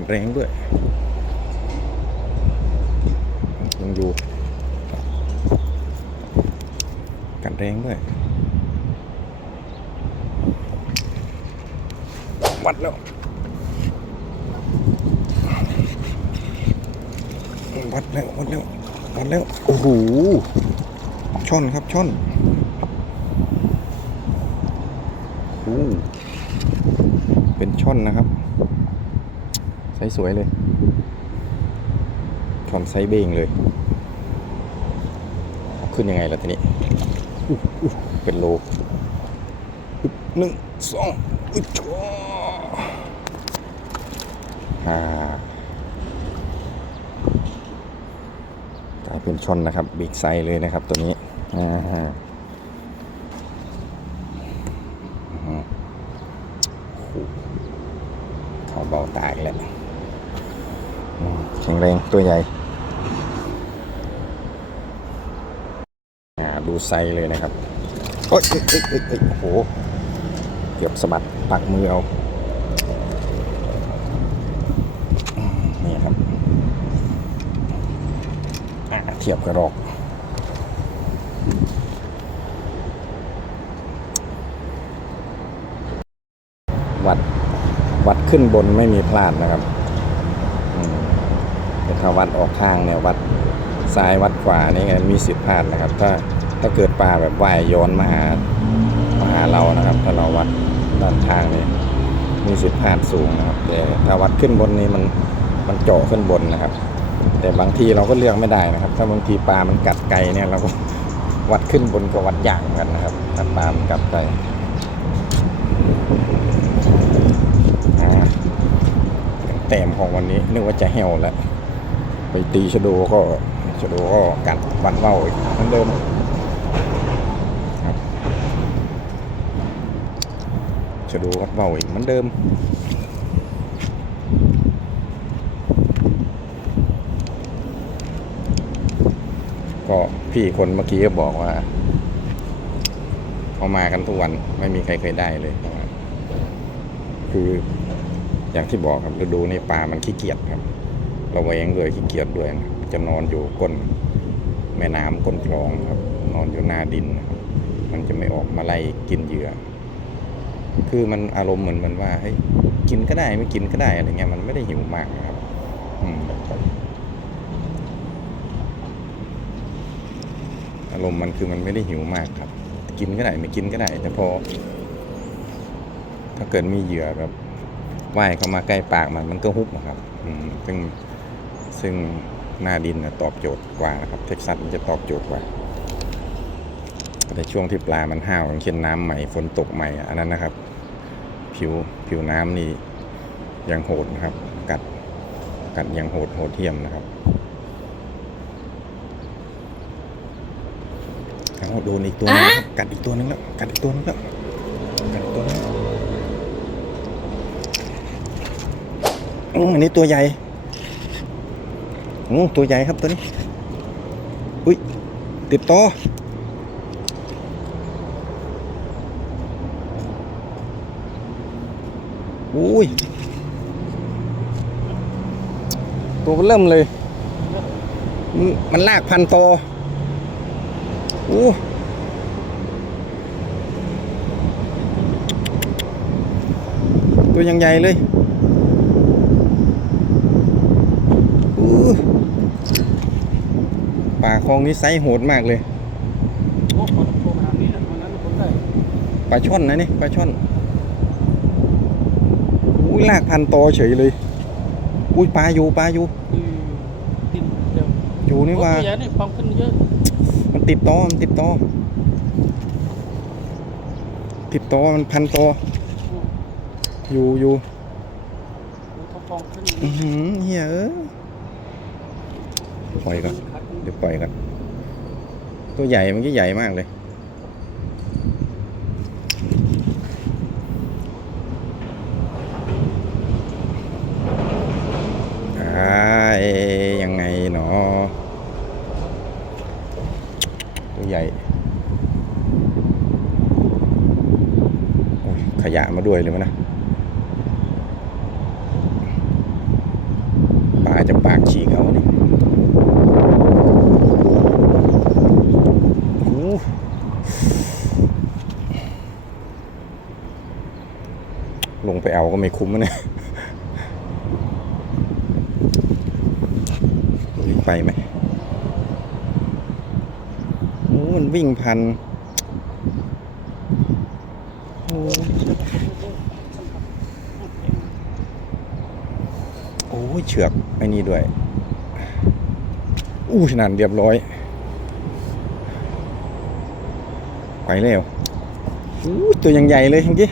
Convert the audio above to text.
กัดแรงด้วยยังอยู่กัดแรงด้วย วัดแล้ววัดแล้ววัดแล้ววัดแล้วโอ้โหช่อนครับช่อนโอ้โหเป็นช่อนนะครับ ไซส์สวยเลยช่อนไซส์เบงเลย ขึ้นยังไงล่ะทีนี้อุ๊ยอุ๊ยเป็นโลอุ๊ยหนึ่งสองอุ๊ยจ้าอ่ากลายเป็นช่อนนะครับบิ๊กไซส์เลยนะครับตัวนี้อ่าเขาเบาตายแล้ว แข็งแรงตัวใหญ่ดูไซส์เลยนะครับโอ้ยเอ้ยเอ้ยโอ้โห เกือบสะบัดปักมือเอา นี่ครับ เทียบกระรอกวัด วัดขึ้นบนไม่มีพลาดนะครับ แต่ถ้าวัดออกข้างเนี่ยวัดซ้ายวัดขวานี่ไงมีสิทธิ์พลาดนะครับ ถ้าถ้าเกิดปลาแบบว่ายย้อนมาหามาหาเรานะครับ ถ้าเราวัดด้านข้างนี่มีสิทธิ์พลาดสูงนะครับแต่ถ้าวัดขึ้นบนนี้มันมันเจาะขึ้นบนนะครับ แต่บางทีเราก็เลือกไม่ได้นะครับ ถ้าบางทีปลามันกัดไกลเนี่ยเราก็วัดขึ้นบนก็วัดยากกันนะครับถ้าปลามันกัดไกลอ่แต้มของวันนี้นึกว่าจะเหี่ยวแล้ว ไปตีชโดก็ชโดก็กัดวัดเว้าอีกเหมือนเดิมครับชะโดวัดเว้าอีกเหมือนเดิมก็พี่คนเมื่อกี้ก็บอกว่าเขามากันทุกวันไม่มีใครเคยได้เลย คืออย่างที่บอกครับฤดูนี้ปลามันขี้เกียจครับ ราแวงด้วยขี้เกียจด้วยนะจะนอนอยู่ก้นแม่น้ำก้นคลองครับ นอนอยู่หน้าดินนะครับมันจะไม่ออกมาไล่กินเหยื่อ คือมันอารมณ์เหมือนมันว่าเฮ้ยกินก็ได้ไม่กินก็ได้อะไรเงี้ยมันไม่ได้หิวมากนะครับอืมอารมณ์มันคือมันไม่ได้หิวมากครับ กินก็ได้ไม่กินก็ได้ แต่พอ ถ้าเกิดมีเหยื่อแบบว่ายเข้ามาใกล้ปากมันมันก็ฮุบนะครับ อืมซึ่ง ซึ่งหน้าดินนะตอบโจทย์กว่านะครับเท็กซัสมันจะตอบโจทย์กว่าแต่ช่วงที่ปลามันห้าวอย่างเช่นน้ำใหม่ฝนตกใหม่อันนั้นนะครับ ผิวผิวน้ำนี่ยังโหดนะครับ กัดกัดยังโหดโหดเทียมนะครับเอาโดนอีกตัวนึงแล้วกัดอีกตัวนึงแล้วกัดอีกตัวนึงแล้วกัดอีกตัวนึงแล้วอืมอันนี้ตัวใหญ่ อืมตัวใหญ่ครับตัวนี้ อุ้ย ติดต่ออุ้ย ตัวเริ่มเลย มันลากพันตอโอ้ตัวยังใหญ่เลยอู้ป่า คลองนี้ไซส์โหดมากเลยโอ้ขอโทรมาทางนี้นะวันนั้นผมได้ปลาช่อนนะนี่ปลาช่อนอุ้ยลากพันตอเฉยเลย อุ้ยปลาอยู่ปลาอยู่คือกินเดี๋ยวอยู่นี่ว่าโอ้ยใหญ่นี่ความขึ้นเยอะมันติดตอมันติดตอติดตอมันพันตออยู่อยู่ดูเขาฟองขึ้นอือหือเฮียเอ้ยปล่อยก่อนคั ดี๋ยวปล่อยก่อนตัวใหญ่มันก็ใหญ่มากเลย ยังไงเนาะตัวใหญ่ ขยะมาด้วยเลยมั้ยนะปลาจะปากฉีกเอานี่โอ้โหลงไปเอา ก็ไม่คุ้มนะเนี่ยไปไหมโอ้มันวิ่งพันโอ้โอ้ยเชือกไอ้นี่ด้วย อู้ขนาดเรียบร้อย ไปแล้วอู้ตัวยังใหญ่เลยเมื่อกี้